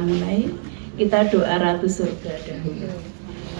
kita mulai. Kita doa Ratu Surga dahulu.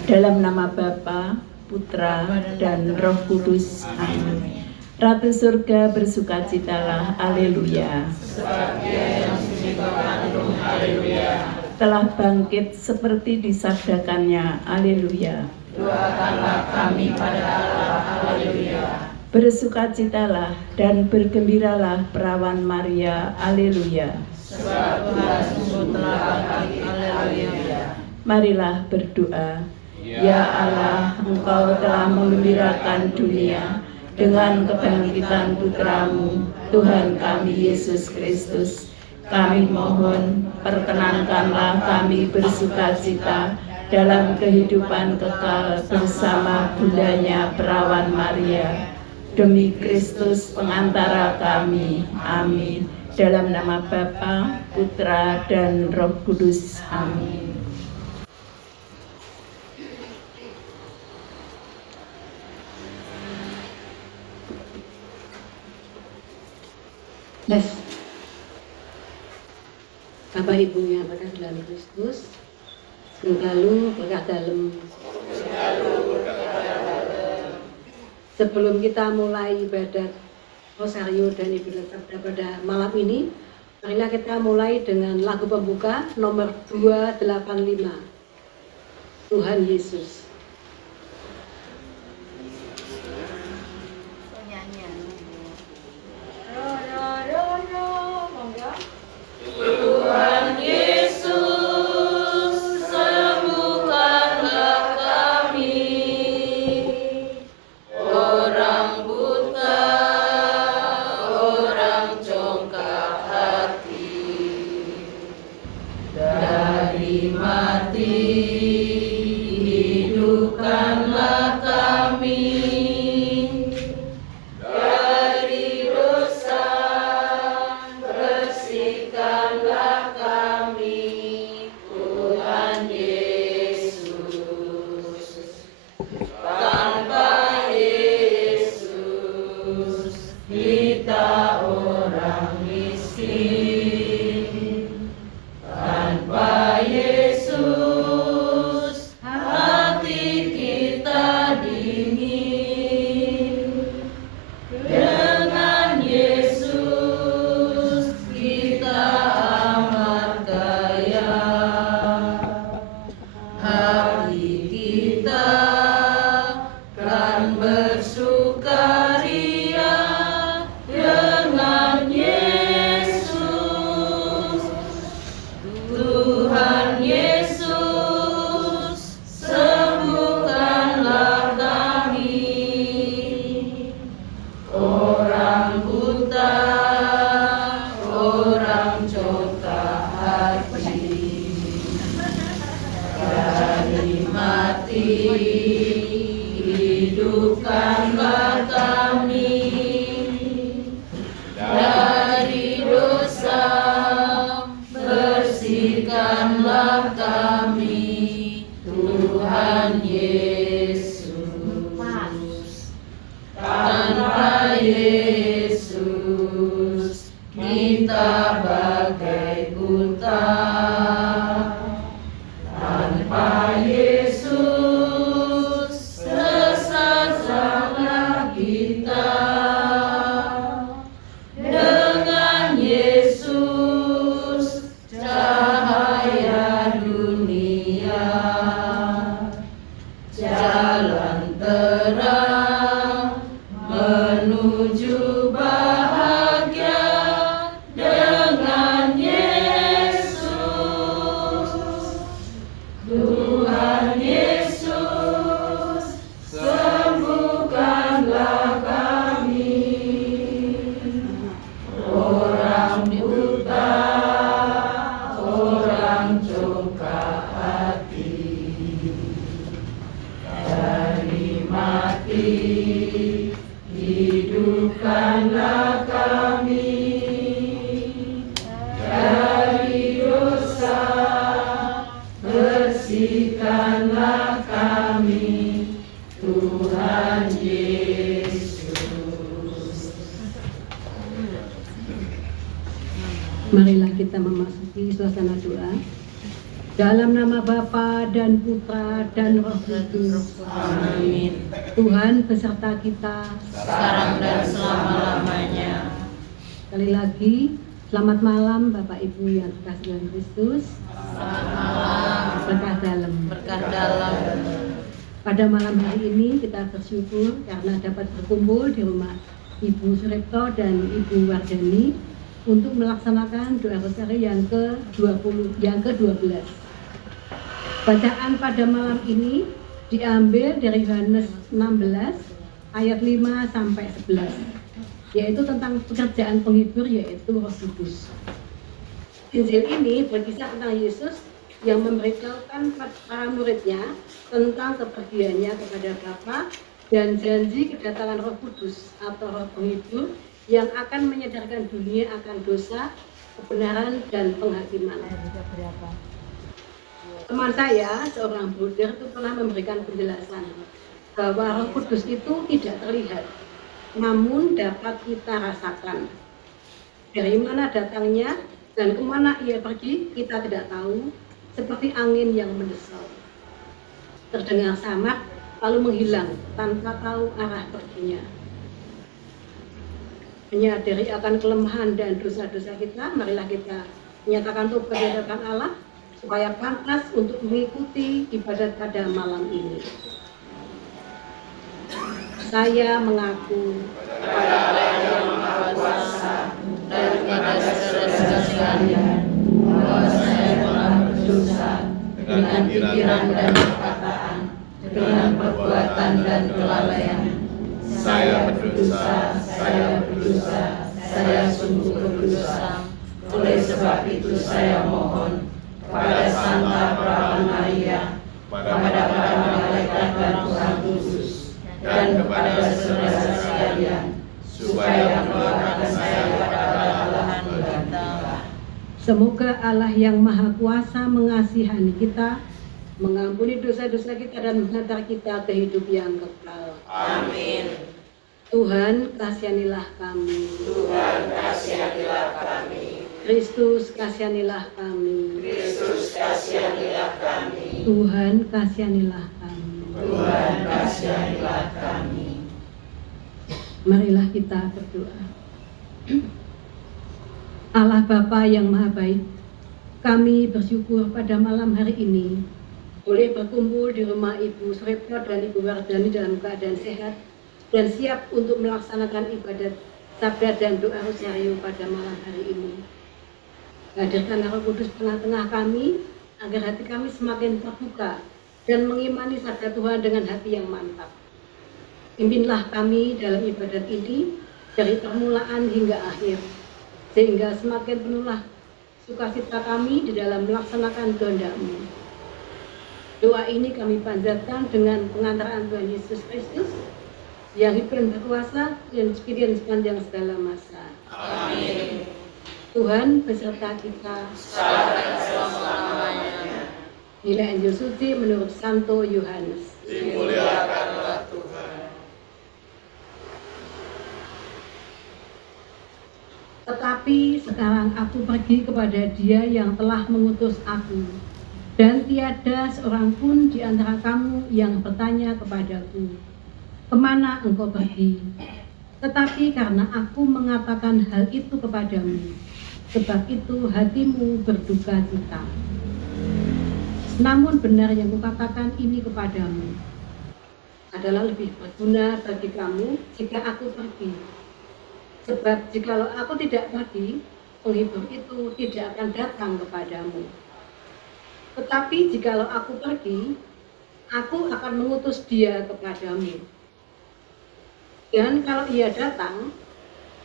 Dalam nama Bapa, Putra, dan Roh Kudus. Amin. Ratu Surga bersukacitalah, haleluya. Sebab Dia yang suci mengandung, haleluya. Telah bangkit seperti disabdakannya, haleluya. Doakanlah kami pada Allah, haleluya. Bersukacitalah dan bergembiralah perawan Maria, haleluya. Sebab Tuhan sungguh telah bangkit, haleluya. Marilah berdoa. Ya Allah, Engkau telah menggembirakan dunia dengan kebangkitan Putramu, Tuhan kami Yesus Kristus. Kami mohon, perkenankanlah kami bersukacita dalam kehidupan kekal bersama Bundanya Perawan Maria. Demi Kristus pengantara kami. Amin. Dalam nama Bapa, Putra, dan Roh Kudus. Amin. Yes. Bapak Ibu yang berkat dalam Kristus, selalu berkat dalam. Sebelum kita mulai ibadat Rosario dan ibadat sabda pada malam ini, marilah kita mulai dengan lagu pembuka nomor 285. Tuhan Yesus. Tuhan Yesus, sembuhkanlah kami, orang buta, orang congkak hati, dari mati hidupkanlah kami. Hidupkanlah kami dari dosa, bersihkanlah kami, Tuhan Yesus. Tanpa Yesus kita bagai buta. Tanpa Yesus sesatlah kita. Dengan Yesus cahaya dunia, jalan terang menuju bahagia. Dengan Yesus, Tuhan Yesus, sembuhkanlah kami, orang buta, orang congkak hati, dari mati hidupkanlah kami, dari dosa bersihkanlah kami, Tuhan Yesus. Marilah kita memasuki suasana doa. Dalam nama Bapa dan Putra dan Roh Kudus. Amin. Tuhan beserta kita. Sekarang dan selama-lamanya. Sekali lagi, selamat malam Bapak Ibu yang terkasih dalam Kristus. Selamat malam. Berkah dalam. Berkah dalam. Pada malam hari ini kita bersyukur karena dapat berkumpul di rumah Ibu Suripto dan Ibu Wardani untuk melaksanakan doa rosari yang ke-12. Bacaan pada malam ini diambil dari Yohanes 16 ayat 5 sampai 11, yaitu tentang pekerjaan penghibur, yaitu Roh Kudus. Injil ini berkisah tentang Yesus yang memberitahukan para muridnya tentang kepergiannya kepada Bapa dan janji kedatangan Roh Kudus atau Roh Penghibur yang akan menyadarkan dunia akan dosa, kebenaran, dan penghakiman. Teman saya, seorang bruder, itu pernah memberikan penjelasan bahwa Roh Kudus itu tidak terlihat, namun dapat kita rasakan. Dari mana datangnya dan kemana ia pergi, kita tidak tahu, seperti angin yang mendesau. Terdengar samar, lalu menghilang tanpa tahu arah perginya. Menyadari akan kelemahan dan dosa-dosa kita, marilah kita menyatakan tobat di hadapan Allah, supaya pantas untuk mengikuti ibadat pada malam ini. Saya mengaku Kepada Allah yang Maha Kuasa dan kepada saudara-saudara sekalian bahwa saya telah berdosa dengan pikiran dan perkataan, dengan perbuatan dan kelalaian. Saya berdosa, saya sungguh berdosa. Oleh sebab itu saya mohon pada Santa Perawan Maria, pada para malaikat dan Tuhan Kudus, dan kepada saudara sekalian, supaya mendoakan saya kepada Tuhan kita. semoga Allah yang Maha Kuasa mengasihani kita, mengampuni dosa-dosa kita, dan mengantar kita ke hidup yang kekal. Amin. Tuhan, kasihanilah kami. Tuhan, kasihanilah kami. Kristus, kasihanilah kami. Kristus, kasihanilah kami. Tuhan, kasihanilah kami. Tuhan, kasihanilah kami. Marilah kita berdoa. Allah Bapa yang Maha Baik, kami bersyukur pada malam hari ini boleh berkumpul di rumah Ibu Suripto dan Ibu Wardani dalam keadaan sehat dan siap untuk melaksanakan ibadat sabda dan doa rosario pada malam hari ini. Hadirkan Roh Kudus tengah-tengah kami agar hati kami semakin terbuka dan mengimani sabda Tuhan dengan hati yang mantap. Pimpinlah kami dalam ibadat ini dari permulaan hingga akhir, sehingga semakin penuhlah sukacita kami di dalam melaksanakan kehendak-Mu. Doa ini kami panjatkan dengan pengantaran Tuhan Yesus Kristus yang hidup dan berkuasa dan sepanjang segala masa. Amin. Tuhan beserta kita. Sekarang dan selama-lamanya. Nilai Injil Suci menurut Santo Yohanes. Dimuliakanlah Tuhan. Tetapi sekarang aku pergi kepada Dia yang telah mengutus aku, dan tiada seorang pun di antara kamu yang bertanya kepadaku, kemana engkau pergi? Tetapi karena aku mengatakan hal itu kepadamu, sebab itu hatimu berduka cita. Namun benar yang kukatakan ini kepadamu adalah lebih berguna bagi kamu jika aku pergi. Sebab jikalau aku tidak pergi, penghibur itu tidak akan datang kepadamu. Tetapi jikalau aku pergi, aku akan mengutus Dia kepadamu. Dan kalau ia datang,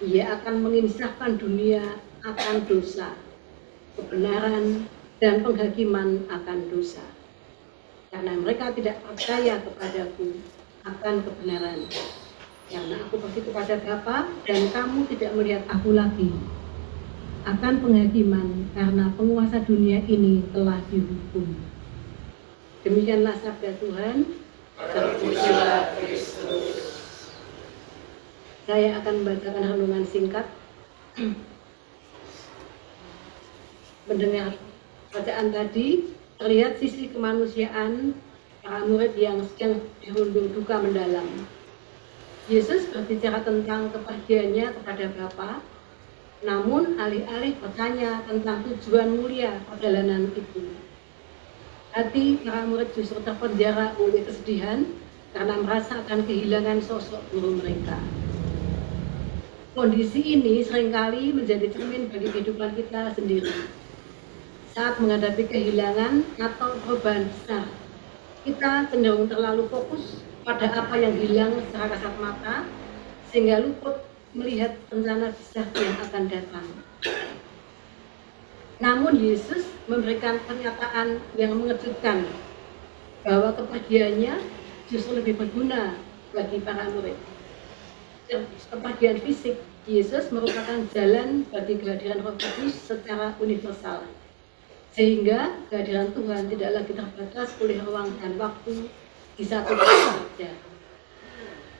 ia akan mengisahkan dunia akan dosa, kebenaran, dan penghakiman akan dosa. Karena mereka tidak percaya kepadaku akan kebenaran. Karena aku pergi kepada Bapa dan kamu tidak melihat aku lagi. Akan penghakiman karena penguasa dunia ini telah dihukum. Demikianlah sabda Tuhan. Terpujilah Kristus. Saya akan membacakan renungan singkat. Mendengar bacaan tadi, terlihat sisi kemanusiaan para murid yang sedang dirundung duka mendalam. Yesus berbicara tentang kepergiannya kepada Bapa, namun alih-alih bertanya tentang tujuan mulia perjalanan itu. Hati para murid justru terpenjara oleh kesedihan karena merasa akan kehilangan sosok guru mereka. Kondisi ini seringkali menjadi cermin bagi kehidupan kita sendiri. Saat menghadapi kehilangan atau perubahan besar, kita cenderung terlalu fokus pada apa yang hilang secara kasat mata, sehingga luput melihat rencana besar yang akan datang. Namun Yesus memberikan pernyataan yang mengejutkan bahwa kepergiannya justru lebih berguna bagi para murid. Kepergian fisik Yesus merupakan jalan bagi kehadiran Roh Kudus secara universal, sehingga kehadiran Tuhan tidak lagi terbatas oleh ruang dan waktu di satu tempat saja,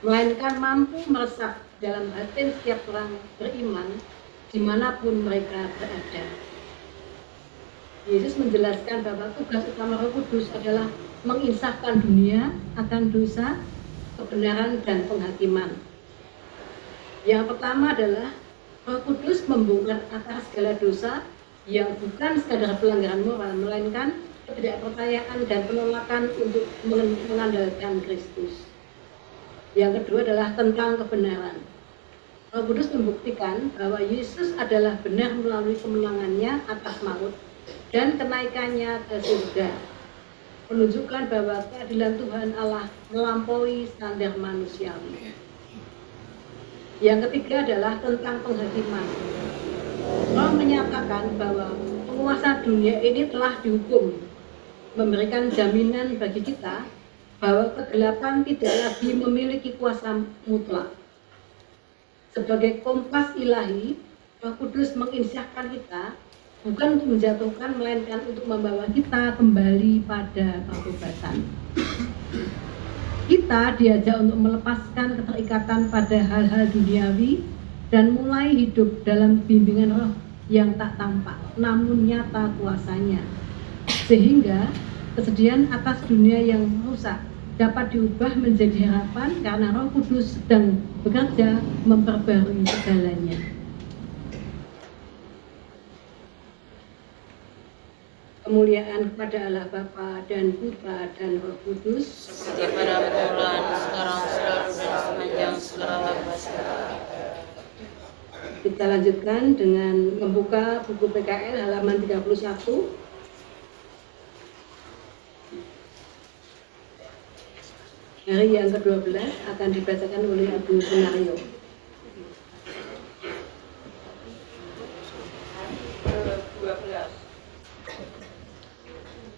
melainkan mampu meresap dalam batin setiap orang beriman dimanapun mereka berada. Yesus menjelaskan bahwa tugas utama Roh Kudus adalah menginsafkan dunia akan dosa, kebenaran, dan penghakiman. Yang pertama adalah Roh Kudus membongkar akar segala dosa yang bukan sekadar pelanggaran moral, melainkan ketidakpercayaan dan penolakan untuk mengandalkan Kristus. Yang kedua adalah tentang kebenaran. Roh Kudus membuktikan bahwa Yesus adalah benar melalui kemenangannya atas maut dan kenaikannya ke surga, menunjukkan bahwa keadilan Tuhan Allah melampaui standar manusiawi. Yang ketiga adalah tentang penghakiman. Roh menyatakan bahwa penguasa dunia ini telah dihukum, memberikan jaminan bagi kita bahwa kegelapan tidak lagi memiliki kuasa mutlak. Sebagai kompas ilahi, Roh Kudus menginsafkan kita bukan untuk menjatuhkan, melainkan untuk membawa kita kembali pada pertobatan. Kita diajak untuk melepaskan keterikatan pada hal-hal duniawi dan mulai hidup dalam bimbingan Roh yang tak tampak namun nyata kuasanya, sehingga kesedihan atas dunia yang rusak dapat diubah menjadi harapan karena Roh Kudus sedang bekerja memperbarui segalanya. Kemuliaan kepada Allah Bapa dan Putra dan Roh Kudus, seperti pada permulaan, sekarang, selalu, dan sepanjang segala masa. Kita lanjutkan dengan membuka buku PKL halaman 31. Hari yang ke-12 akan dibacakan oleh Abu Sunario.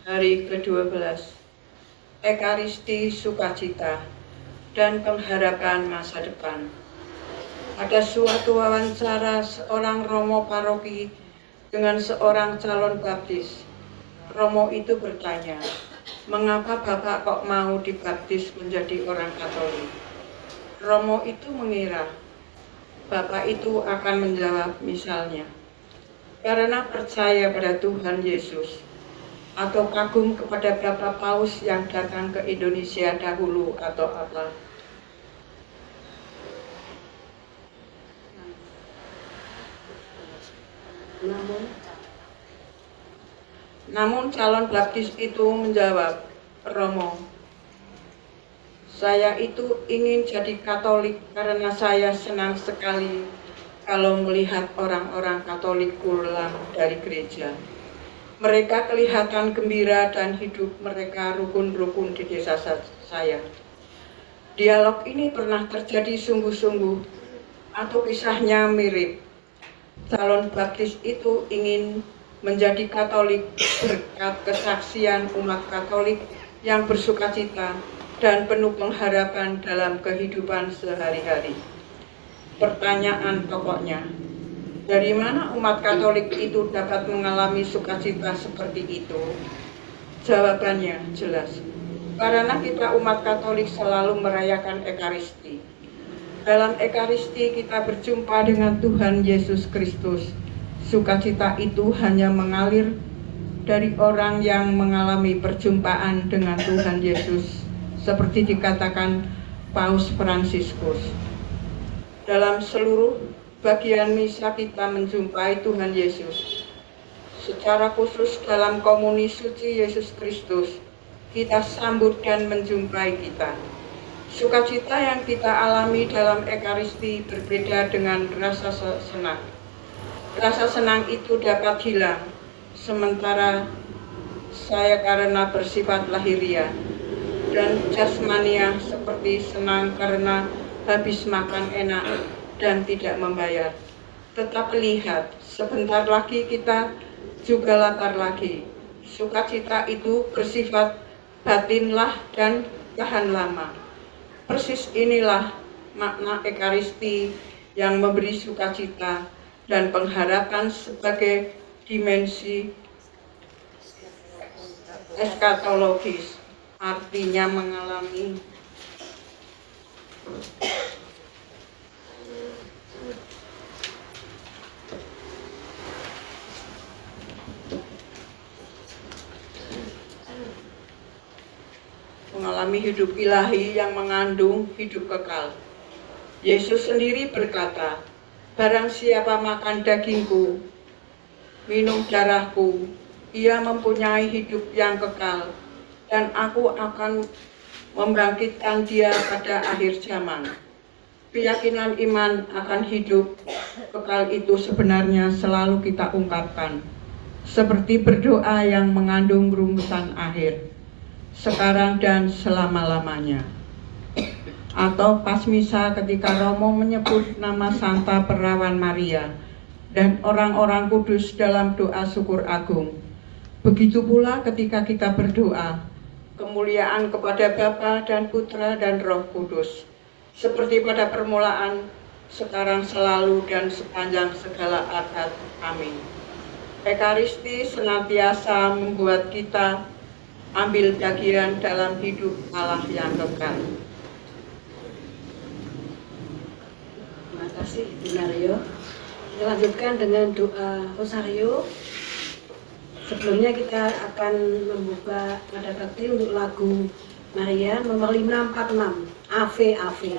Hari ke-12, Ekaristi Sukacita dan Pengharapan Masa Depan. Ada suatu wawancara seorang romo paroki dengan seorang calon baptis. Romo itu bertanya, "Mengapa Bapak kok mau dibaptis menjadi orang Katolik?" Romo itu mengira Bapak itu akan menjawab misalnya, "Karena percaya pada Tuhan Yesus," atau kagum kepada Bapak Paus yang datang ke Indonesia dahulu, atau apa. Namun calon baptis itu menjawab, "Romo, saya itu ingin jadi Katolik karena saya senang sekali kalau melihat orang-orang Katolik pulang dari gereja. Mereka kelihatan gembira dan hidup mereka rukun-rukun di desa saya. Dialog ini pernah terjadi sungguh-sungguh atau kisahnya mirip. Calon baptis itu ingin menjadi Katolik berkat kesaksian umat Katolik yang bersukacita dan penuh pengharapan dalam kehidupan sehari-hari. Pertanyaan pokoknya, dari mana umat Katolik itu dapat mengalami sukacita seperti itu? Jawabannya jelas, karena kita umat Katolik selalu merayakan Ekaristi. Dalam Ekaristi kita berjumpa dengan Tuhan Yesus Kristus. Sukacita itu hanya mengalir dari orang yang mengalami perjumpaan dengan Tuhan Yesus, seperti dikatakan Paus Fransiskus. Dalam seluruh bagian misa kita menjumpai Tuhan Yesus. Secara khusus dalam komuni suci Yesus Kristus, kita sambut dan menjumpai kita. Sukacita yang kita alami dalam Ekaristi berbeda dengan rasa senang. Rasa senang itu dapat hilang, sementara saya karena bersifat lahiriah dan jasmania seperti senang karena habis makan enak dan tidak membayar. Tetap lihat, sebentar lagi kita juga lapar lagi. Sukacita itu bersifat batinlah dan tahan lama. Persis inilah makna Ekaristi yang memberi sukacita dan pengharapan sebagai dimensi eskatologis, artinya mengalami hidup ilahi yang mengandung hidup kekal. Yesus sendiri berkata, "Barang siapa makan dagingku, minum darahku, ia mempunyai hidup yang kekal, dan aku akan membangkitkan dia pada akhir zaman." Keyakinan iman akan hidup kekal itu sebenarnya selalu kita ungkapkan, seperti berdoa yang mengandung rumusan akhir, sekarang dan selama-lamanya. Atau pas misa ketika Romo menyebut nama Santa Perawan Maria dan orang-orang kudus dalam doa syukur agung. Begitu pula ketika kita berdoa, kemuliaan kepada Bapa dan Putra dan Roh Kudus, seperti pada permulaan, sekarang, selalu, dan sepanjang segala abad. Amin. Ekaristi senantiasa membuat kita ambil bagian dalam hidup Allah yang kekal. Terima kasih, Ibu Nario. Kita lanjutkan dengan doa Rosario. Sebelumnya kita akan membuka pada bakti untuk lagu Maria nomor 546, Ave Ave.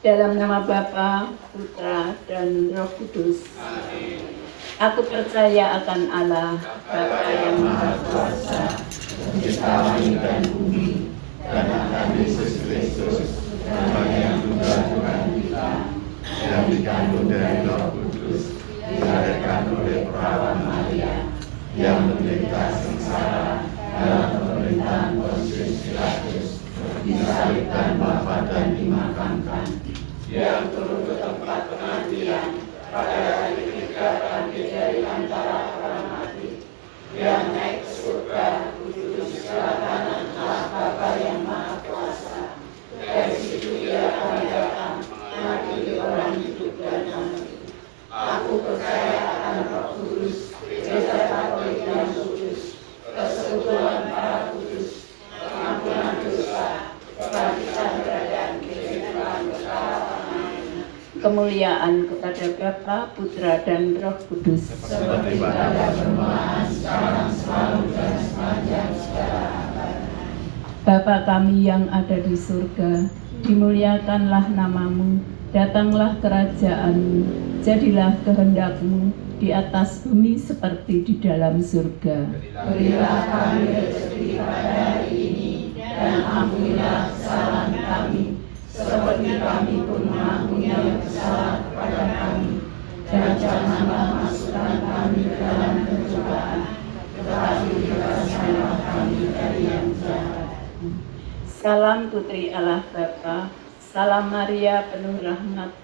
Dalam nama Bapa, Putra, dan Roh Kudus. Aku percaya akan Allah, Bapa yang Maha Kuasa, Pencipta langit dan bumi, dan akan Yesus Kristus, yang juga Tuhan kita, yang dikandung dari Roh Kudus, dilahirkan oleh Perawan Maria, yang menderita sengsara dalam pemerintahan Pontius Pilatus, disalibkan, wafat dan dimakamkan, yang turun ke tempat penantian, pada hari ketiga bangkit dari antara orang mati, yang naik ke surga, Kemuliaan kepada Bapa, Putra, dan Roh Kudus. seperti pada permulaan, sekarang, selalu, dan sepanjang segala. Bapa kami yang ada di surga, dimuliakanlah namamu, datanglah kerajaanmu, jadilah kehendak-mu di atas bumi seperti di dalam surga. Berilah kami rezeki pada hari ini, dan ampunilah kesalahan kami, seperti kami pun mengampuni yang bersalah kepada kami. Dan janganlah masukkan kami ke dalam pencobaan, tetapi bebaskanlah kami dari yang jahat. Salam Putri Allah Bapa, salam Maria penuh rahmat,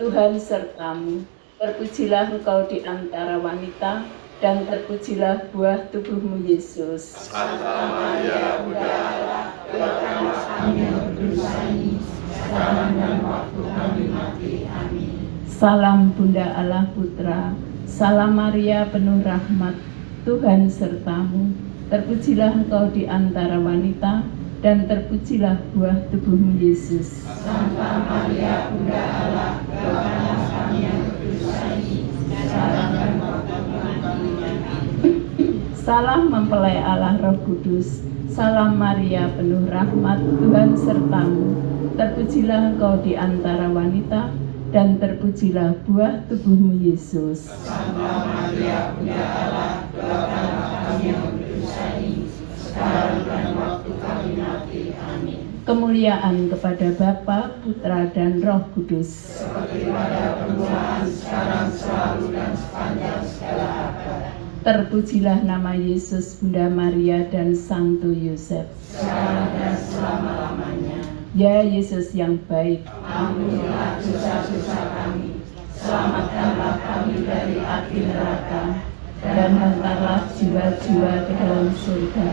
Tuhan sertamu. Terpujilah engkau di antara wanita, dan terpujilah buah tubuhmu Yesus. Santa Maria, Bunda Allah, doakanlah kami yang berdosa ini, sekarang dan waktu kami mati. Amin. Salam Bunda Allah Putra, salam Maria penuh rahmat, Tuhan sertamu. Terpujilah engkau di antara wanita, dan terpujilah buah tubuhmu Yesus. Santa Maria, Bunda Allah, doakanlah kami yang berdosa ini, sekarang dan waktu kami mati. Salam mempelai Allah Roh Kudus, salam Maria penuh rahmat, Tuhan sertamu. Terpujilah engkau di antara wanita, dan terpujilah buah tubuhmu Yesus. Santa Maria, Bunda Allah, doakanlah kami yang berdosa ini, sekarang dan waktu kami mati. Amin. Kemuliaan kepada Bapa, Putra, dan Roh Kudus. Seperti pada permulaan, sekarang, selalu, dan sepanjang segala abad. Terpujilah nama Yesus, Bunda Maria, dan Santo Yosef. Sekarang dan selama-lamanya. Ya Yesus yang baik, Ampunilah dosa-dosa kami, selamatkanlah kami dari api neraka, dan hantarlah jiwa-jiwa ke dalam surga,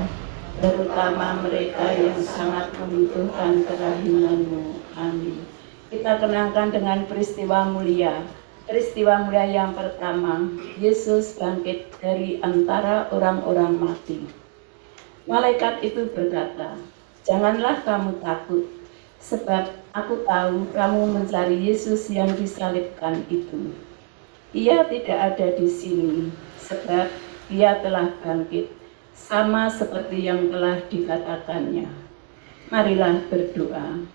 terutama mereka yang sangat membutuhkan kerahimanmu. Amin. Kita kenangkan dengan peristiwa mulia. Peristiwa mulia yang pertama, Yesus bangkit dari antara orang-orang mati. Malaikat itu berkata, "Janganlah kamu takut, sebab aku tahu kamu mencari Yesus yang disalibkan itu. Ia tidak ada di sini, sebab Ia telah bangkit, sama seperti yang telah dikatakannya. Marilah berdoa.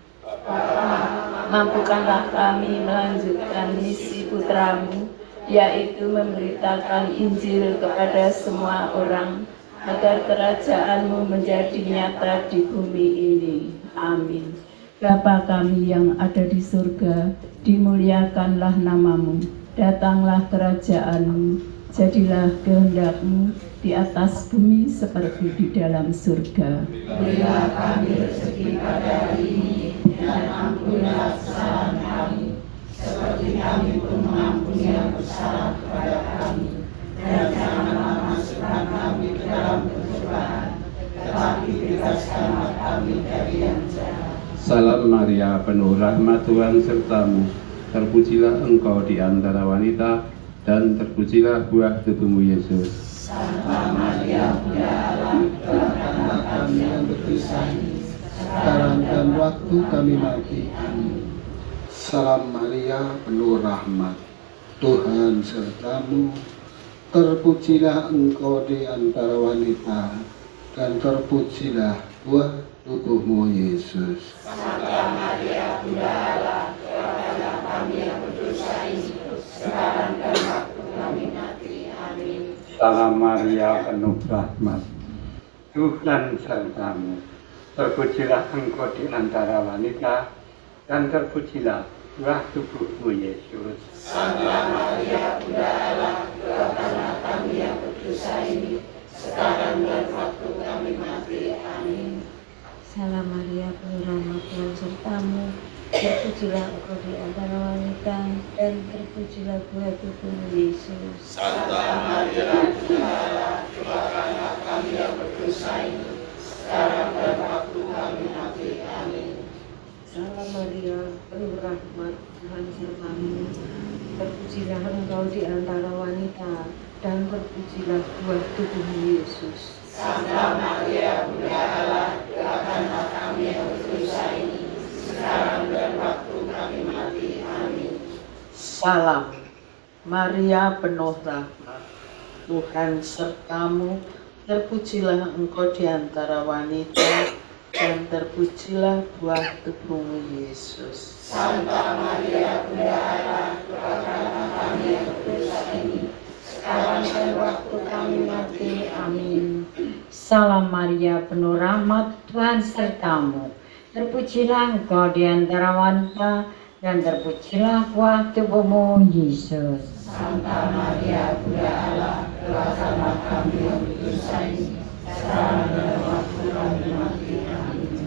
Mampukanlah kami melanjutkan misi putramu, yaitu memberitakan Injil kepada semua orang, agar kerajaanmu menjadi nyata di bumi ini. Amin. Bapa kami yang ada di surga, dimuliakanlah namamu, datanglah kerajaanmu, jadilah kehendak-mu di atas bumi seperti di dalam surga. Berilah kami rezeki pada hari ini, dan ampunilah kesalahan kami, seperti kami pun mengampuni yang bersalah kepada kami. Dan janganlah masukkan kami ke dalam pencobaan, tetapi bebaskanlah kami dari yang jahat. Salam Maria, penuh rahmat, Tuhan sertamu. Terpujilah engkau di antara wanita, dan terpujilah buah tubuhmu Yesus. Santa Maria, Bunda Allah, doakanlah kami yang berdosa ini, sekarang dan waktu kami mati. Amin. Salam Maria, penuh rahmat, Tuhan sertamu. Terpujilah engkau di antara wanita, dan terpujilah buah tubuhmu Yesus. Santa Maria, Bunda Allah, doakanlah kami yang berdosa ini, sekarang dan waktu kami mati. Amin. Salam Maria, penuh rahmat, Tuhan sertamu. Terpujilah engkau di antara wanita, dan terpujilah buah tubuhmu Yesus. Santa Maria, Bunda Allah, doakanlah kami yang berdosa ini, sekarang dan waktu kami mati. Amin. Salam Maria, penuh rahmat, Tuhan sertamu. Terpujilah engkau di antara wanita, dan terpujilah buah tubuhmu Yesus. Santa Maria, Bunda Allah, doakanlah kami yang berdosa ini, sekarang dan waktu kami mati. Amin. Salam Maria, penuh rahmat, Tuhan sertamu. Terpujilah engkau di antara wanita, dan terpujilah buah tubuhmu Yesus. Santa Maria, Bunda Allah, doakanlah kami yang berdosa ini, sekarang dan waktu kami mati. Amin. Salam Maria penuh rahmat, Tuhan sertamu, terpujilah engkau di antara wanita, dan terpujilah buah tubuhmu Yesus. Santa Maria Bunda Allah, doakanlah kami yang berdosa ini, sekarang dan waktu kami mati. Amin. Salam Maria penuh rahmat, Tuhan sertamu. Terpujilah engkau di antara wanita, dan terpujilah buah tubuhmu Yesus. Santa Maria Bunda Allah, doakanlah kami yang berdosa ini, sekarang dan waktu kami mati. Amin.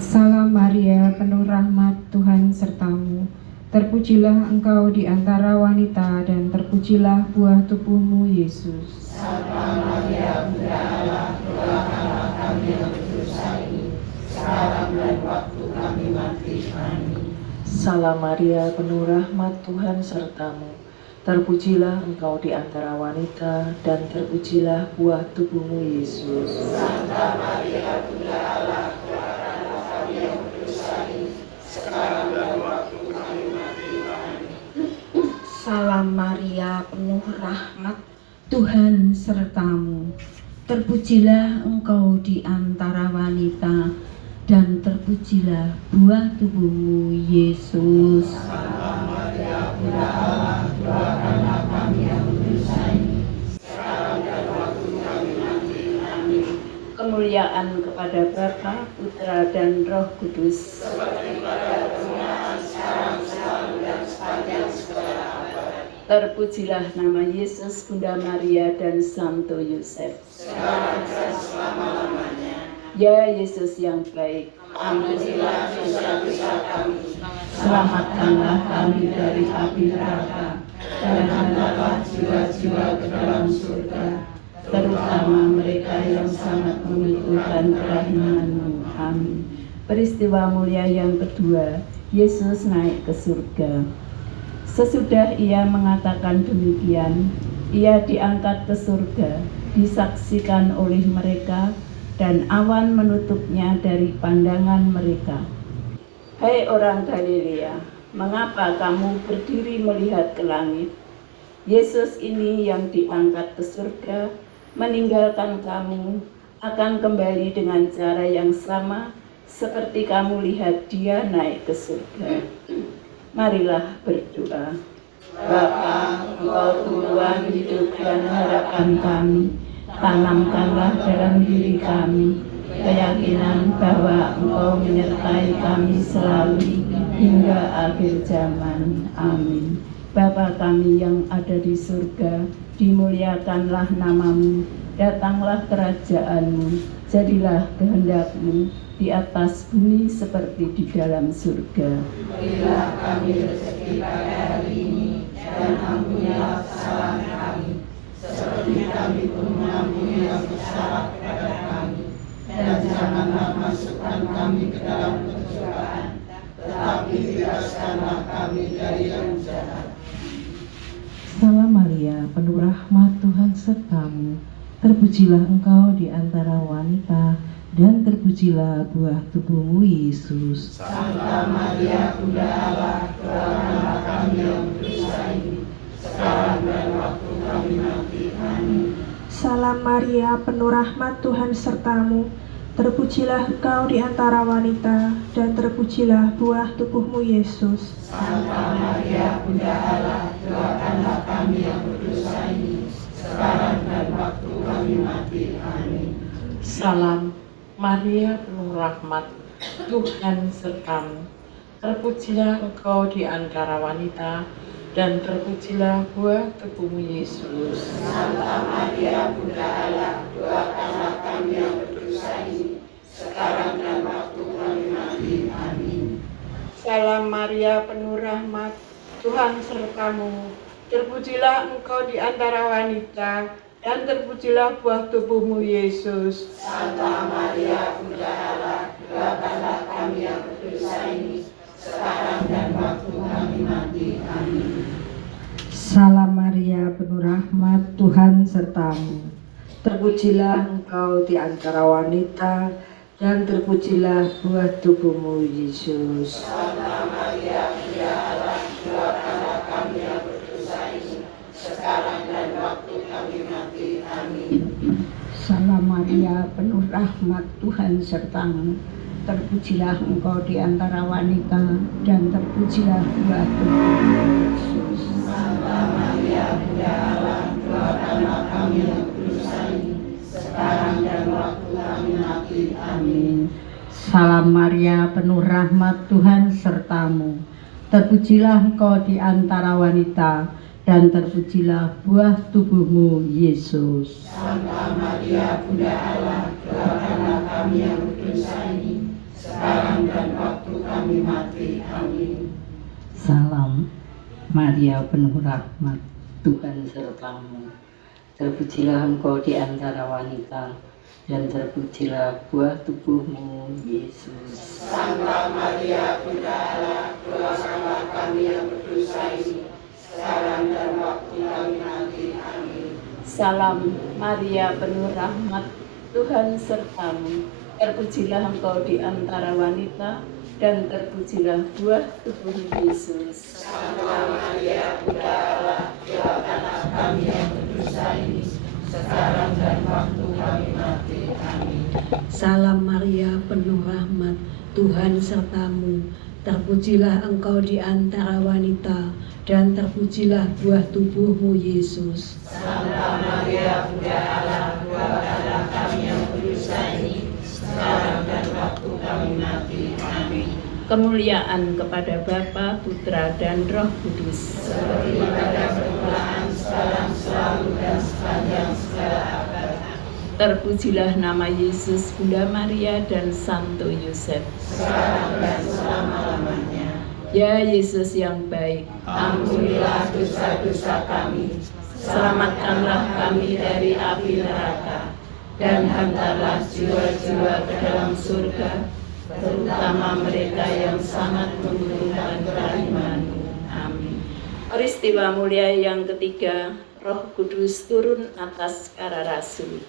Salam Maria penuh rahmat, Tuhan sertamu. Terpujilah engkau di antara wanita, dan terpujilah buah tubuhmu Yesus. Santa Maria Bunda Allah, doakanlah kami yang berdosa ini, sekarang dan waktu kami mati. Amin. Salam Maria penuh rahmat, Tuhan sertamu. Terpujilah engkau di antara wanita, dan terpujilah buah tubuhmu Yesus. Santa Maria Bunda Allah, doakanlah kami yang berdosa ini, sekarang dan waktu kami mati. Amin. Salam Maria penuh rahmat, Tuhan sertamu. Terpujilah engkau di antara wanita, dan terpujilah buah tubuhmu Yesus. Santa Maria Bunda Allah, doakanlah kami yang berdosa ini, sekarang dan waktu kami mati. Amin. Kemuliaan kepada Bapa, Putra, dan Roh Kudus. Seperti pada permulaan, sekarang, selalu, dan sepanjang segala abad. Terpujilah nama Yesus, Bunda Maria, dan Santo Yosef. Sekarang dan selama-lamanya. Ya Yesus yang baik, ampunilah dosa-dosa kami, selamatkanlah kami dari api neraka, dan hantarlah jiwa-jiwa ke dalam surga, terutama mereka yang sangat membutuhkan kerahiman-Mu. Amin. Peristiwa mulia yang kedua, Yesus naik ke surga. Sesudah Ia mengatakan demikian, Ia diangkat ke surga, disaksikan oleh mereka, dan awan menutupnya dari pandangan mereka. Hai orang Galilea, mengapa kamu berdiri melihat ke langit? Yesus ini yang diangkat ke surga, meninggalkan kamu, akan kembali dengan cara yang sama seperti kamu lihat Dia naik ke surga. Marilah berdoa. Bapa, Engkau Tuhan hidup dan harapan kami. Tanamkanlah dalam diri kami keyakinan bahwa Engkau menyertai kami selalu hingga akhir zaman. Amin. Bapa kami yang ada di surga, dimuliakanlah nama-Mu, datanglah kerajaan-Mu, jadilah kehendak-Mu di atas bumi seperti di dalam surga. Berilah kami rezeki pada hari ini, dan ampunilah kesalahan kami, seperti kami pun mengampuni yang bersalah kepada kami. Dan janganlah masukkan kami ke dalam pencobaan, tetapi bebaskanlah kami dari yang jahat. Salam Maria, penuh rahmat, Tuhan sertamu. Terpujilah engkau di antara wanita, dan terpujilah buah tubuhmu Yesus. Santa Maria Bunda Allah, doakanlah kami yang berdosa ini, sekarang dan waktu kami mati. Amin. Salam Maria penuh rahmat, Tuhan sertamu. Terpujilah engkau di antara wanita, dan terpujilah buah tubuhmu Yesus. Santa Maria Bunda Allah, doakanlah kami yang berdosa ini, sekarang dan waktu kami mati. Amin. Salam Maria penuh rahmat, Tuhan sertamu. Terpujilah engkau di antara wanita, dan terpujilah buah tubuhmu Yesus. Santa Maria Bunda Allah, doakanlah kami yang berdosa ini, sekarang dan waktu kami mati. Amin. Salam Maria penuh rahmat, Tuhan sertamu. Terpujilah engkau di antara wanita, dan terpujilah buah tubuhmu Yesus. Santa Maria Bunda Allah, doakanlah kami yang berdosa ini, sekarang dan waktu kami mati. Amin. Salam Maria penuh rahmat, Tuhan sertamu. Terpujilah engkau di antara wanita, dan terpujilah buah tubuhmu Yesus. Santa Maria Bunda Allah, doakanlah kami yang rahmat, Tuhan sertamu. Terpujilah engkau di antara wanita, dan terpujilah buah tubuhmu, Yesus. Santa Maria, Bunda Allah, doakanlah kami yang berdosa ini, sekarang dan waktu kami mati. Amin. Salam Maria, penuh rahmat, Tuhan sertamu. Terpujilah engkau di antara wanita, dan terpujilah buah tubuhmu, Yesus. Santa Maria, Bunda Allah, doakanlah kami yang berdosa ini, sekarang dan waktu kami mati. Amin. Salam Maria, penuh rahmat, Tuhan sertamu. Terpujilah engkau di antara wanita, dan terpujilah buah tubuhmu, Yesus. Santa Maria, Bunda Allah, doakanlah kami yang berdosa ini, sekarang dan waktu kami mati. Amin. Salam Maria, penuh rahmat, Tuhan sertamu. Terpujilah engkau di antara wanita, dan terpujilah buah tubuhmu, Yesus. Santa Maria, Bunda Allah, doakanlah kami yang berdosa ini, sekarang dan waktu kami mati. Amin. Salam Maria, penuh rahmat, Tuhan sertamu. Terpujilah engkau di antara wanita, dan terpujilah buah tubuhmu, Yesus. Santa Maria, Bunda Allah, doakanlah kami yang berdosa ini, sekarang dan waktu kami mati. Amin. Kemuliaan kepada Bapa, Putra, dan Roh Kudus. Seperti pada permulaan, sekarang, selalu, dan sepanjang segala abad. Terpujilah nama Yesus, Bunda Maria, dan Santo Yosef. Sekarang dan selama-lamanya. Ya Yesus yang baik, Ampunilah dosa-dosa kami, selamatkanlah kami dari api neraka, dan hantarlah jiwa-jiwa ke dalam surga, terutama mereka yang sangat membutuhkan kerahiman-Mu. Amin. Peristiwa mulia yang ketiga, Roh Kudus turun atas para rasul.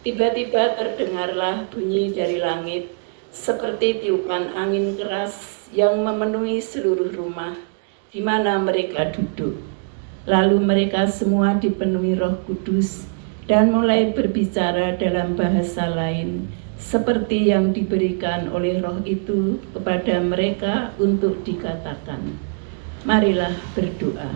Tiba-tiba terdengarlah bunyi dari langit, seperti tiupan angin keras yang memenuhi seluruh rumah di mana mereka duduk. Lalu mereka semua dipenuhi Roh Kudus dan mulai berbicara dalam bahasa lain, seperti yang diberikan oleh Roh itu kepada mereka untuk dikatakan. Marilah berdoa.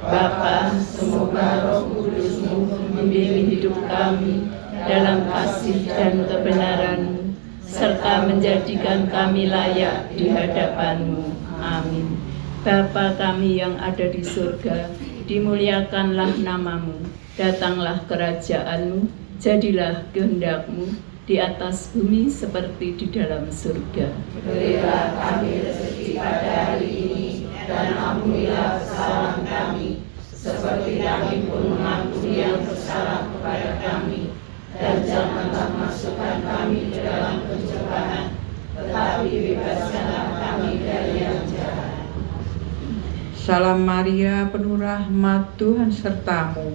Bapa, semoga Roh Kudus-Mu membimbing hidup kami dalam kasih dan kebenaran-Mu, serta menjadikan kami layak di hadapan-Mu. Amin. Bapa kami yang ada di surga, dimuliakanlah nama-Mu, datanglah kerajaan-Mu, jadilah kehendak-Mu di atas bumi seperti di dalam surga. Berilah kami rezeki pada hari ini, dan ampunilah kesalahan kami, seperti kami pun mengampuni yang bersalah kepada kami. Dan janganlah masukkan kami ke dalam pencobaan, tetapi bebaskanlah kami dari yang jahat. Salam Maria, penuh rahmat, Tuhan sertamu.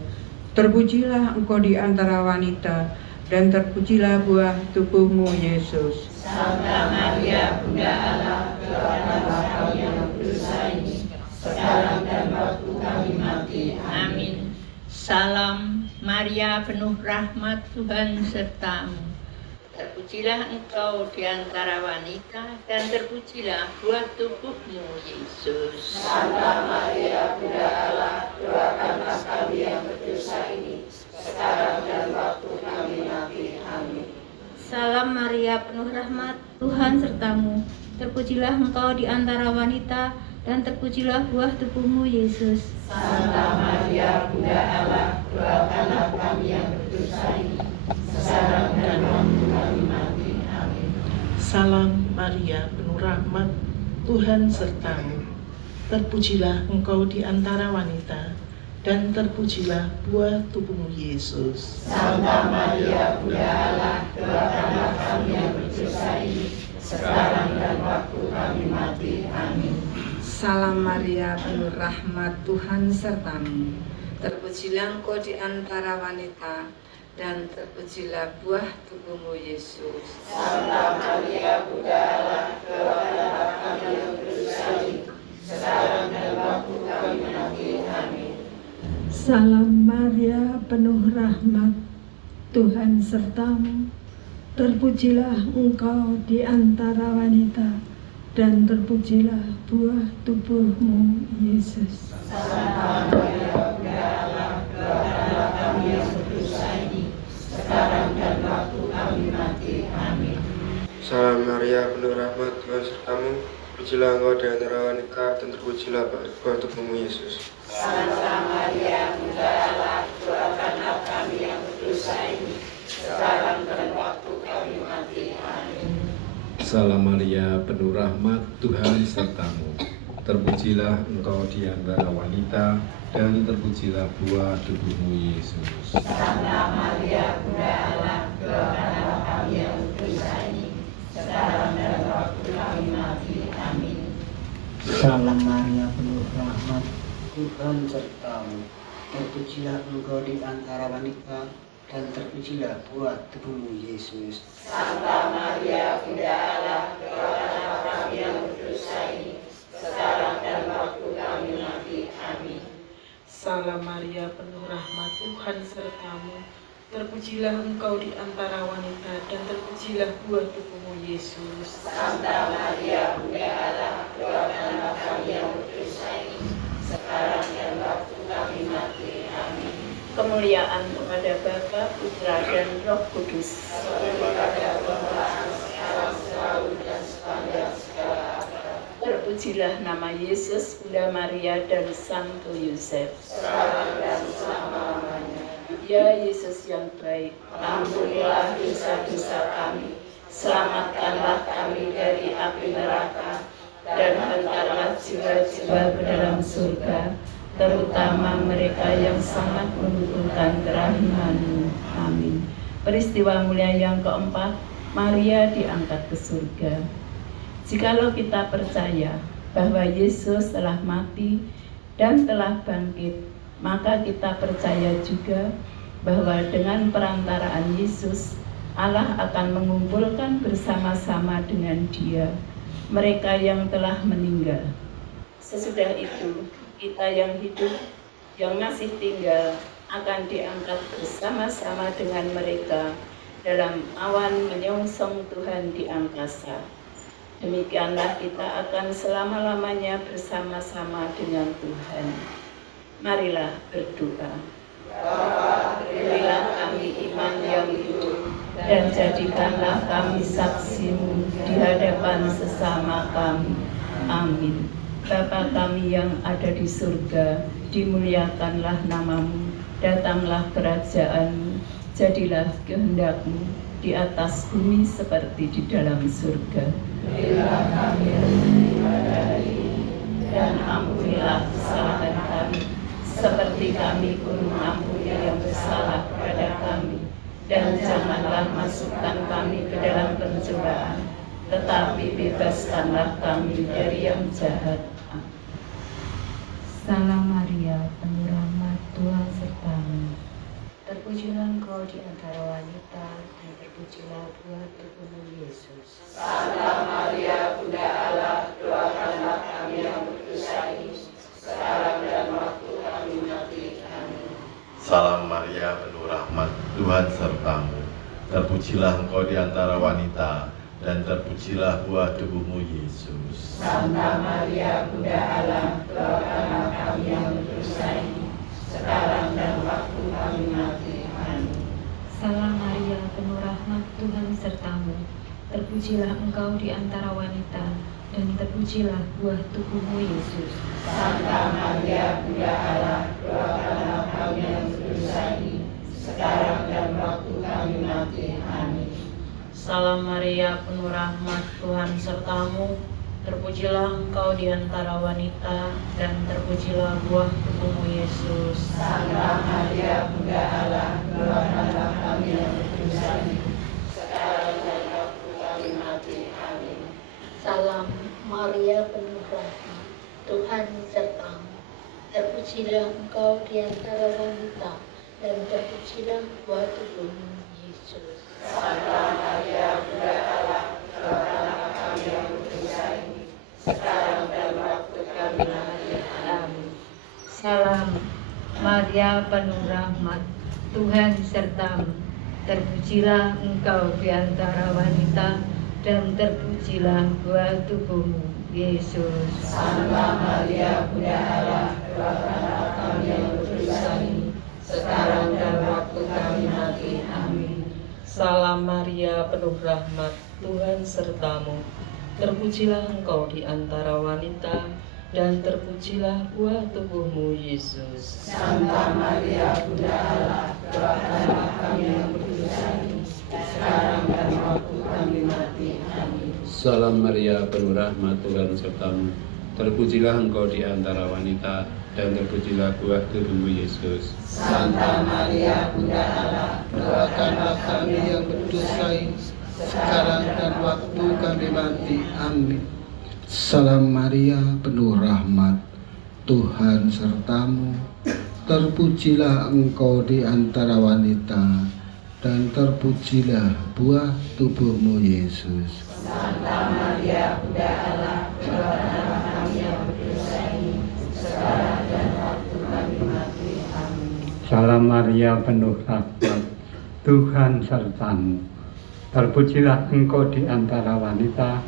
Terpujilah engkau di antara wanita, dan terpujilah buah tubuhmu, Yesus. Santa Maria, Bunda Allah, doakanlah kami yang berdosa ini, sekarang dan waktu kami mati. Amin. Salam Maria, penuh rahmat, Tuhan sertamu. Terpujilah engkau di antara wanita, dan terpujilah buah tubuhmu, Yesus. Santa Maria, Bunda Allah, doakanlah kami yang berdosa ini, sekarang dan waktu kami mati. Amin. Salam Maria, penuh rahmat, Tuhan sertamu. Terpujilah engkau di antara wanita, dan terpujilah buah tubuhmu, Yesus. Santa Maria, Bunda Allah, doakanlah kami yang berdosa ini, sekarang dan waktu kami mati. Amin. Salam Maria, penuh rahmat, Tuhan sertamu. Terpujilah engkau di antara wanita, dan terpujilah buah tubuhmu, Yesus. Santa Maria, Bunda Allah, doakanlah kami yang berdosa ini, sekarang dan waktu kami mati. Amin. Salam Maria, penuh rahmat, Tuhan sertamu. Terpujilah engkau di antara wanita, dan terpujilah buah tubuhmu, Yesus. Santa Maria, Bunda Allah, doakanlah kami yang berdosa ini, sekarang dan waktu kami mati. Amin. Salam Maria, penuh rahmat, Tuhan sertamu. Terpujilah engkau di antara wanita, dan terpujilah buah tubuhmu, Yesus. Santa Maria, Bunda Allah, doakanlah kami yang berdosa ini, sekarang dan waktu kami mati. Amin. Salam Maria, penuh rahmat, Tuhan sertamu. Terpujilah engkau di antara wanita, dan terpujilah buah tubuhmu, Yesus. Santa Maria, Bunda Allah, doakanlah kami yang berdosa ini, sekarang dan waktu kami mati. Amin. Salam Maria, penuh rahmat, Tuhan sertamu. Terpujilah engkau di antara wanita, dan terpujilah buah tubuhmu, Yesus. Santa Maria, Bunda Allah, doakanlah kami yang berdosa ini, sekarang dan waktu kami mati. Amin. Salam Maria, penuh rahmat, Tuhan sertamu. Terpujilah engkau di antara wanita, dan terpujilah buah tubuhmu, Yesus. Santa Maria, Bunda Allah, doakanlah kami yang berdosa ini, sekarang dan waktu kami mati. Amin. Salam Maria, penuh rahmat, Tuhan sertamu. Terpujilah engkau di antara wanita, dan terpujilah buah tubuhmu, Yesus. Santa Maria, Bunda Allah, doakanlah kami yang berdosa ini, sekarang dan waktu kami mati. Amin. Kemuliaan kepada Bapa, Putra, dan Roh Kudus. Terpujilah nama Yesus, Bunda Maria, dan Santo Yosef. Ya Yesus yang baik, ampunilah dosa-dosa kami, selamatkanlah kami dari api neraka, dan hantarlah jiwa-jiwa ke dalam surga, terutama mereka yang sangat membutuhkan kerahiman-Mu. Amin. Peristiwa mulia yang keempat, Maria diangkat ke surga. Jikalau kita percaya bahwa Yesus telah mati dan telah bangkit, maka kita percaya juga bahwa dengan perantaraan Yesus, Allah akan mengumpulkan bersama-sama dengan Dia mereka yang telah meninggal. Sesudah itu, kita yang hidup, yang masih tinggal, akan diangkat bersama-sama dengan mereka dalam awan menyongsong Tuhan di angkasa. Demikianlah kita akan selama-lamanya bersama-sama dengan Tuhan. Marilah berdoa. Bapa, berilah kami iman yang hidup, dan jadikanlah kami saksi-Mu di hadapan sesama kami. Amin. Bapa kami yang ada di surga, dimuliakanlah nama-Mu, datanglah kerajaan-Mu, jadilah kehendak-Mu di atas bumi seperti di dalam surga. Berilah kami rezeki pada hari ini, dan ampunilah kesalahan kami, seperti kami pun mengampuni yang bersalah kepada kami. Dan janganlah masukkan kami ke dalam pencobaan, tetapi bebaskanlah kami dari yang jahat. Salam Maria, penuh rahmat, Tuhan sertamu. Terpujilah engkau di antara wanita, dan terpujilah buah tubuhmu, Yesus. Santa Maria, Bunda Allah, doakanlah kami yang berdosa ini, sekarang dan waktu kami mati. Amin. Salam Maria, penuh rahmat, Tuhan sertamu. Terpujilah engkau di antara wanita, dan terpujilah buah tubuhmu, Yesus. Santa Maria, Bunda Allah, doakanlah kami yang berdosa ini, sekarang dan waktu kami mati. Amin. Salam Maria, penuh rahmat, Tuhan sertamu. Terpujilah engkau di antara wanita, dan terpujilah buah tubuhmu, Yesus. Santa Maria, Bunda Allah, doakanlah kami yang berdosa ini, sekarang dan waktu kami mati. Amin. Salam Maria, penuh rahmat, Tuhan sertamu. Terpujilah engkau di antara wanita, dan terpujilah buah tubuhmu, Yesus. Santa Maria, Bunda Allah, doakanlah kami yang berdosa ini, sekarang dan waktu kami mati. Amin. Salam Maria, penuh rahmat, Tuhan sertamu. Terpujilah engkau di antara wanita, dan terpujilah buah tubuhmu, Yesus. Santa Maria, Bunda Allah, doakanlah kami yang berdosa ini, sekarang dan waktu kami mati. Amin. Salam Maria, penuh rahmat, Tuhan sertamu. terpujilah Engkau di antara wanita, dan terpujilah buah tubuhmu, Yesus. Santa Maria, Bunda Allah, doakanlah kami yang berdosa ini, sekarang dan waktu kami mati. Amin. Salam Maria, penuh rahmat, Tuhan sertamu. Terpujilah engkau di antara wanita, dan terpujilah buah tubuhmu, Yesus. Santa Maria, Bunda Allah, doakanlah kami yang berdosa ini, sekarang dan waktu kami mati. Amin. Salam Maria, penuh rahmat, Tuhan sertamu. Terpujilah engkau di antara wanita, dan terpujilah buah tubuhmu, Yesus. Santa Maria, Bunda Allah, doakanlah kami yang berdosa ini, sekarang dan waktu kami mati. Amin. Salam Maria, penuh rahmat, Tuhan sertamu. Terpujilah engkau di antara wanita, dan terpujilah buah tubuhmu, Yesus. Santa Maria, Bunda Allah, doakanlah kami yang berdosa ini, sekarang dan waktu kami mati. Amin. Salam Maria, penuh rahmat, Tuhan sertamu. Terpujilah engkau di antara wanita,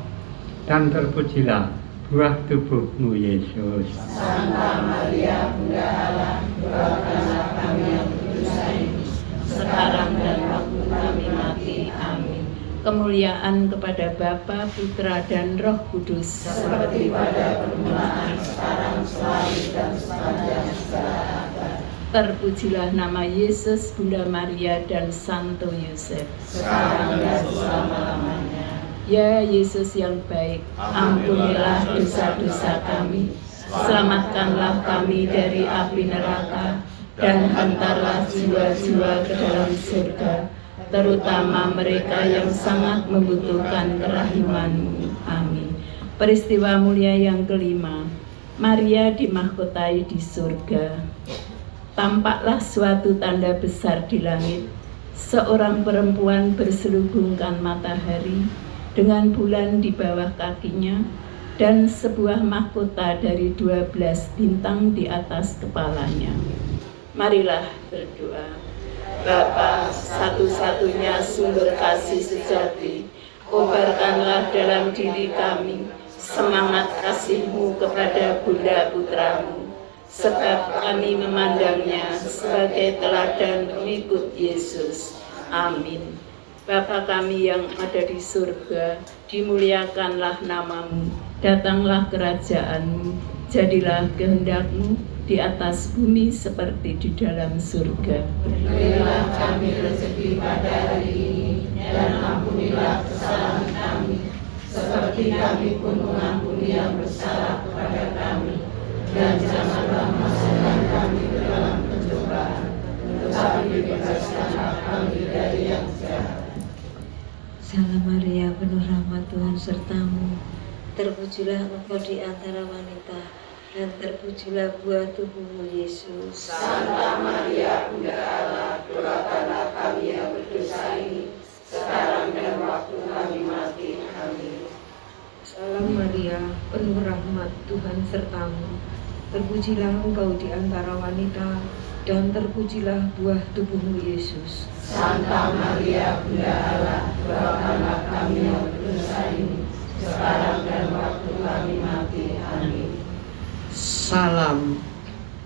dan terpujilah buah tubuhmu, Yesus. Santa Maria, Bunda Allah, doakanlah kami yang berdosa ini, sekarang dan waktu kami mati. Amin. Kemuliaan kepada Bapa, Putra, dan Roh Kudus, seperti pada permulaan, sekarang, selalu, dan sepanjang segala abad. Terpujilah nama Yesus, Bunda Maria, dan Santo Yosef, sekarang dan selama-lamanya. Ya Yesus yang baik, ampunilah dosa-dosa kami, selamatkanlah kami dari api neraka, dan hantarlah jiwa-jiwa ke dalam surga, terutama mereka yang sangat membutuhkan kerahiman-Mu. Amin. Peristiwa mulia yang kelima, Maria dimahkotai di surga. Tampaklah suatu tanda besar di langit, seorang perempuan berselubungkan matahari dengan bulan di bawah kakinya, dan sebuah mahkota dari 12 bintang di atas kepalanya. Marilah berdoa. Bapa, satu-satunya sumber kasih sejati, kobarkanlah dalam diri kami semangat kasih-Mu kepada Bunda Putramu, sebab kami memandangnya sebagai teladan pengikut Yesus. Amin. Bapa kami yang ada di surga, dimuliakanlah nama-Mu, datanglah kerajaan-Mu, jadilah kehendak-Mu di atas bumi seperti di dalam surga. Berilah kami rezeki pada hari ini, dan ampunilah kesalahan kami, seperti kami pun mengampuni yang bersalah kepada kami. Dan janganlah masukkan kami ke dalam pencobaan, tetapi bebaskanlah kami dari yang jahat. Salam Maria, penuh rahmat, Tuhan sertamu. Terpujilah engkau di antara wanita, dan terpujilah buah tubuhmu, Yesus. Santa Maria, Bunda Allah, doakanlah kami yang berdosa ini, sekarang dan waktu kami mati. Amin. Salam Maria, penuh rahmat, Tuhan sertamu. Terpujilah engkau di antara wanita, dan terpujilah buah tubuhmu, Yesus. Santa Maria, Bunda Allah, doakanlah kami yang berdosa ini, sekarang dan waktu kami mati. Amin. Salam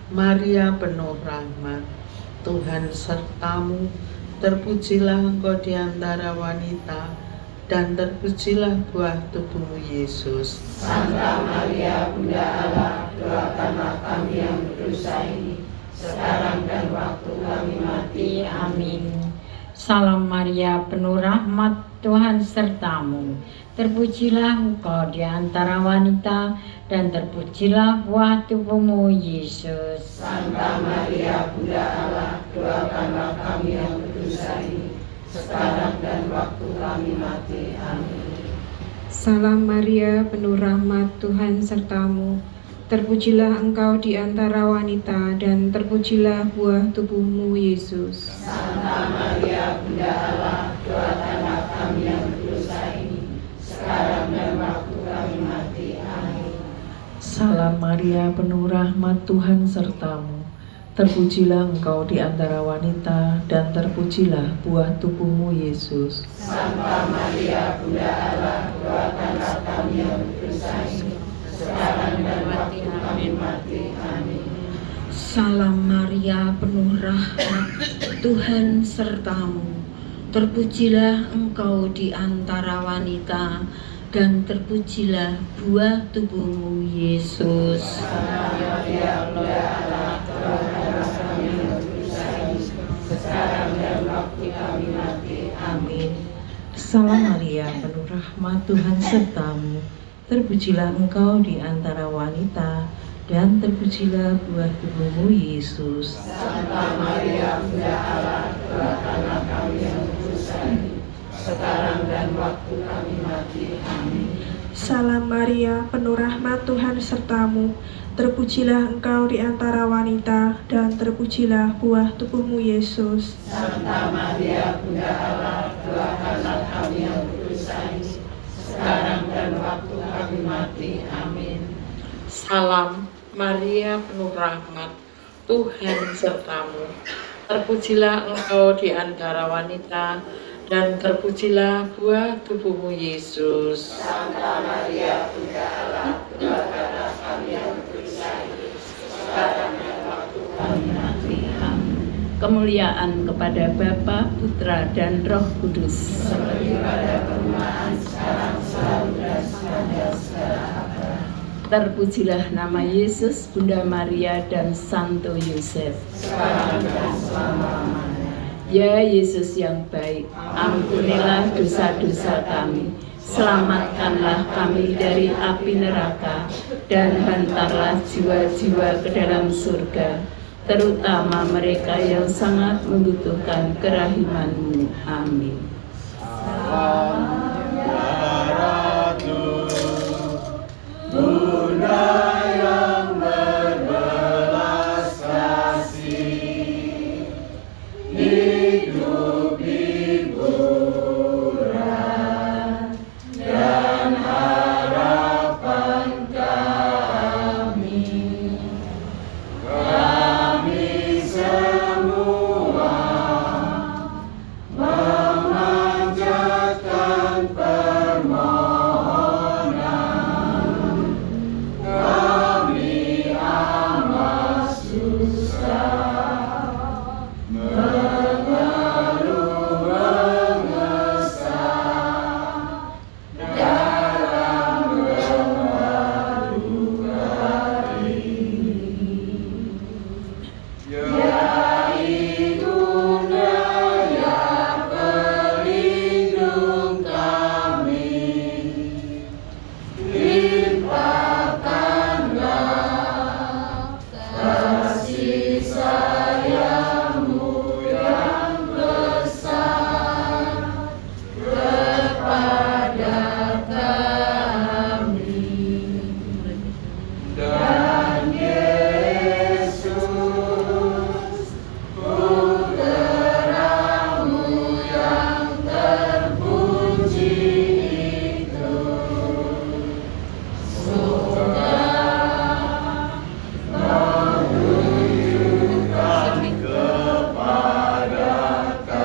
Maria, penuh rahmat, Tuhan sertamu. Terpujilah engkau di antara wanita, dan terpujilah buah tubuhmu, Yesus. Santa Maria, Bunda Allah, doakanlah kami yang berdosa ini, sekarang dan waktu kami mati. Amin. Salam Maria, penuh rahmat, Tuhan sertamu. Terpujilah engkau di antara wanita, dan terpujilah buah tubuhmu, Yesus. Santa Maria, Bunda Allah, doakanlah kami yang berdosa ini, sekarang dan waktu kami mati. Amin. Salam Maria, penuh rahmat, Tuhan sertamu. Terpujilah engkau di antara wanita, dan terpujilah buah tubuhmu, Yesus. Santa Maria, Bunda Allah, doakanlah kami yang berdosa ini, sekarang dan waktu kami mati. Amin. Salam Maria, penuh rahmat, Tuhan sertamu. Terpujilah Engkau di antara wanita, dan terpujilah buah tubuhmu, Yesus. Santa Maria, Bunda Allah, doakanlah kami yang berdosa ini, sekarang dan waktu kami mati. Amin. Salam Maria, penuh rahmat, Tuhan sertamu. Terpujilah Engkau di antara wanita, dan terpujilah buah tubuhmu, Yesus. Maria, Bunda Allah, doakanlah kami yang berdosa ini, sekarang dan waktu kami mati. Amin. Salam Maria, penuh rahmat, Tuhan sertamu. Terpujilah Engkau di antara wanita, dan terpujilah buah tubuhmu, Yesus. Santa Maria, Bunda Allah, doakanlah kami yang berdosa ini, sekarang dan waktu kami mati. Amin. Salam Maria, penuh rahmat, Tuhan sertamu. Terpujilah Engkau di antara wanita, dan terpujilah buah tubuhmu, Yesus. Santa Maria, Bunda Allah, doakanlah kami yang berdosa ini, sekarang dan waktu kami mati. Amin. Salam Maria, penuh rahmat, Tuhan sertamu. Terpujilah Engkau di antara wanita, dan terpujilah buah tubuhmu, Yesus. Santa Maria, Bunda Allah, doakanlah kami yang berdosa ini, sekarang dan waktu kami mati. Amin. Kemuliaan kepada Bapa, Putra, dan Roh Kudus. Seperti pada permulaan, sekarang, selalu, dan sekarang. Terpujilah nama Yesus, Bunda Maria, dan Santo Yosef. Sekarang dan selama-lamanya. Ya Yesus yang baik, ampunilah dosa-dosa kami, selamatkanlah kami dari api neraka, dan hantarlah jiwa-jiwa ke dalam surga, terutama mereka yang sangat membutuhkan kerahiman-Mu. Amin. Bunda yang berbelas kasih, hidup hiburan dan harapan kami. Kami semua memanjatkan permohonan. Kami amat susah, mengeluh mengesah dalam gempa duka ini. Ya Ibunda, ya pelindung kami, limpahkanlah kasih sayang-Mu yang besar kepada kami. Dan Yesus, Putra-Mu yang terpuji itu, menunjukkan kepada kami.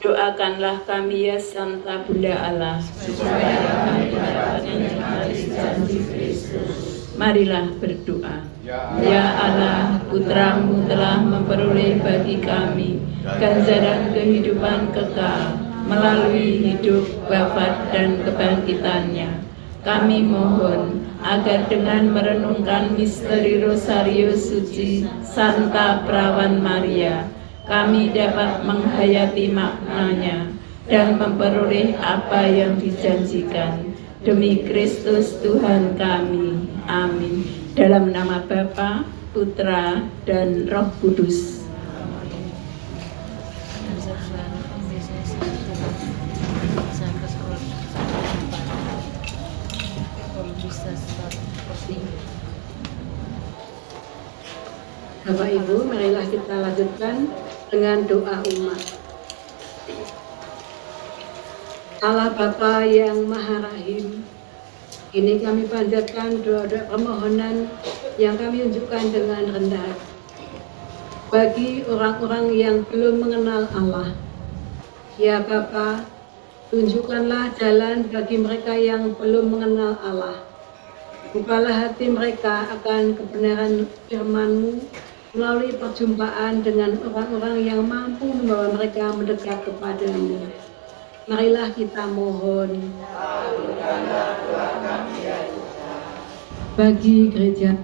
Doakanlah kami ya Santa Bunda Allah, supaya kami dapat menikmati janji Kristus. Marilah berdoa. Ya Allah, Putra-Mu telah memperoleh bagi kami ganjaran kehidupan kekal melalui hidup, wafat, dan kebangkitannya. Kami mohon agar dengan merenungkan misteri Rosario Suci Santa Perawan Maria, kami dapat menghayati maknanya dan memperoleh apa yang dijanjikan. Demi Kristus Tuhan kami. Amin. Dalam nama Bapa Putra, dan Roh Kudus. Bapak Ibu, marilah kita lanjutkan dengan doa umat. Allah Bapa yang Maha Rahim, ini kami panjatkan doa-doa permohonan yang kami unjukkan dengan rendah bagi orang-orang yang belum mengenal Allah. Ya Bapa, tunjukkanlah jalan bagi mereka yang belum mengenal Allah. Bukalah hati mereka akan kebenaran firman-Mu melalui perjumpaan dengan orang-orang yang mampu membawa mereka mendekat kepada-Mu. Marilah kita mohon bagi gereja.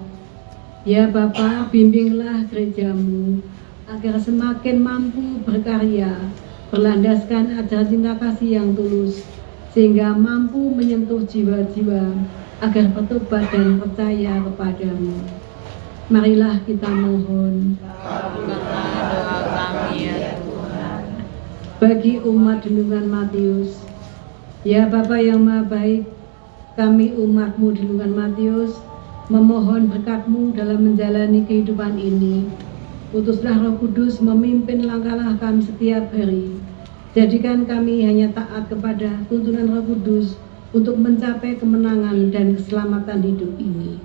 Ya Bapa, bimbinglah gereja-Mu agar semakin mampu berkarya, berlandaskan ajaran cinta kasih yang tulus, sehingga mampu menyentuh jiwa-jiwa agar bertobat dan percaya kepada-Mu. Marilah kita mohon bagi umat junjungan Matius. Ya Bapa yang Maha Baik, kami umat-Mu junjungan Matius memohon berkat-Mu dalam menjalani kehidupan ini. Utuslah Roh Kudus memimpin langkah-langkah kami setiap hari. Jadikan kami hanya taat kepada tuntunan Roh Kudus untuk mencapai kemenangan dan keselamatan hidup ini.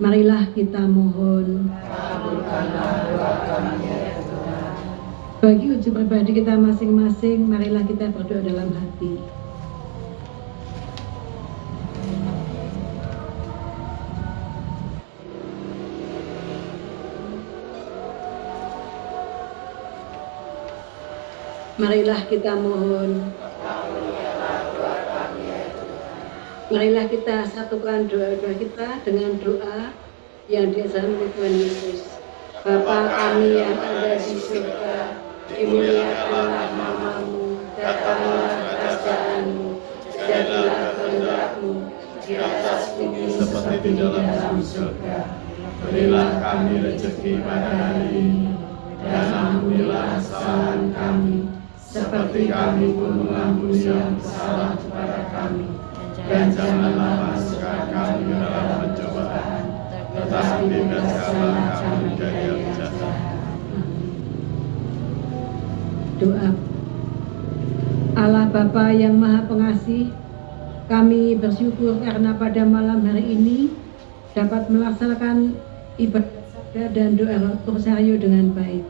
Marilah kita mohon bagi uji pribadi kita masing-masing. Marilah kita berdoa dalam hati. Marilah kita mohon. Marilah kita satukan doa-doa kita dengan doa yang diajarkan oleh Tuhan Yesus. Bapa kami yang ada di surga, dimuliakanlah nama-Mu, datanglah kerajaan-Mu, jadilah kehendak-Mu di atas bumi seperti di dalam surga. Berilah kami rezeki pada hari ini, dan ampunilah kesalahan kami, seperti kami pun mengampuni yang bersalah kepada kami. Dan janganlah masukkan kami ke dalam pencobaan, tetapi bebaskanlah kami dari yang jahat. Doa. Allah Bapa yang Maha Pengasih, kami bersyukur karena pada malam hari ini dapat melaksanakan ibadah sabda dan doa rosario dengan baik.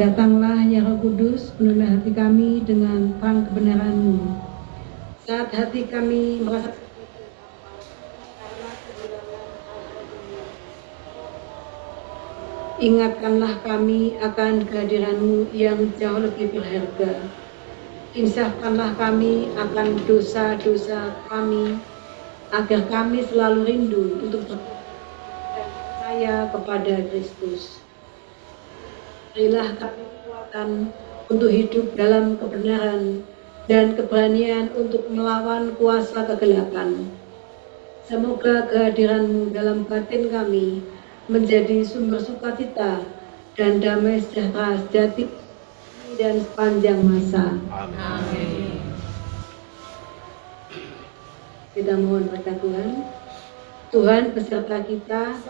Datanglah ya Roh Kudus, penuhilah hati kami dengan terang kebenaran-Mu. Saat hati kami merasa ingatkanlah kami akan kehadiran-Mu yang jauh lebih berharga. Insafkanlah kami akan dosa-dosa kami, agar kami selalu rindu untuk percaya kepada Kristus. Berilah kami kekuatan untuk hidup dalam kebenaran dan keberanian untuk melawan kuasa kegelapan. Semoga kehadiran-Mu dalam batin kami menjadi sumber sukacita dan damai sejahtera sejati dan sepanjang masa. Amin. Kita mohon berkat Tuhan. Tuhan beserta kita.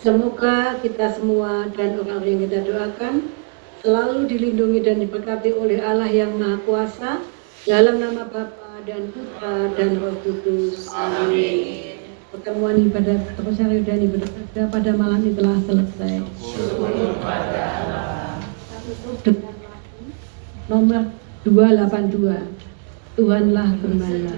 Semoga kita semua dan orang yang kita doakan selalu dilindungi dan diberkati oleh Allah yang Maha Kuasa, dalam nama Bapa dan Putra dan Roh Kudus. Amin. Pertemuan ibadah rosario dan ibadah sabda pada malam ini telah selesai. Syukur pada Allah. Nomor 282. Tuhanlah firman-Nya.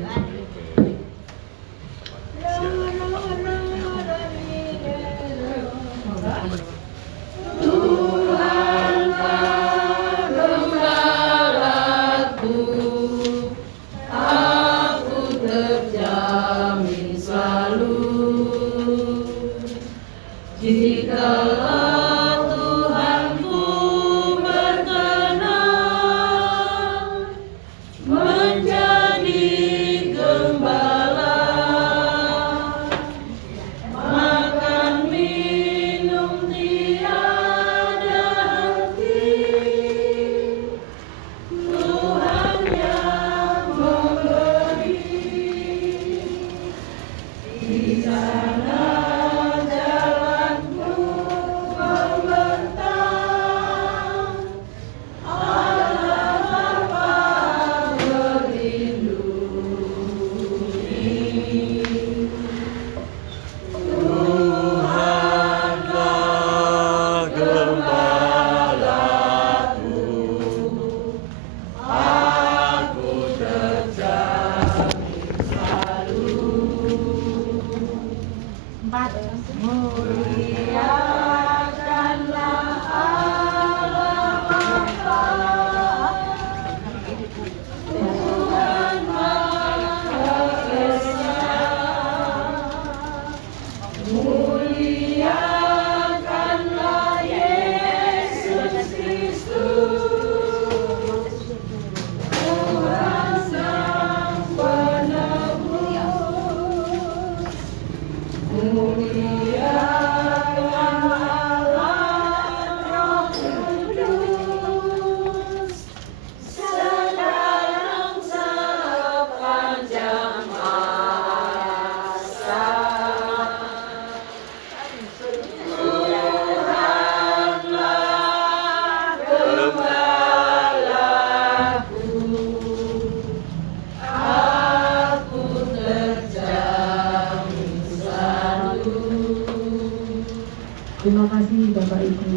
Menjadi kasih Bapak Ibu,